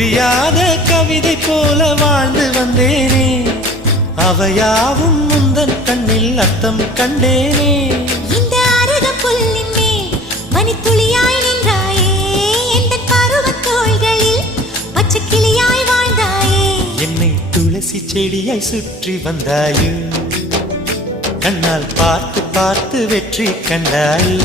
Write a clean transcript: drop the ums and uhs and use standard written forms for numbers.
புரியாத கவிதை போல வாழ்ந்து வந்தேனே, அவையாவும் முந்தன் கண்ணில் அர்த்தம் கண்டேனே. இந்த அருக புல்லின் மேல் மணித்துளியாய் நின்றாயே, எந்த பருவத் தோள்களில் பச்சை கிளியாய் வாழ்ந்தாயே. என்னை துளசி செடியாய் சுற்றி வந்தாயோ, கண்ணால் பார்த்து பார்த்து வெற்றி கண்டாயோ.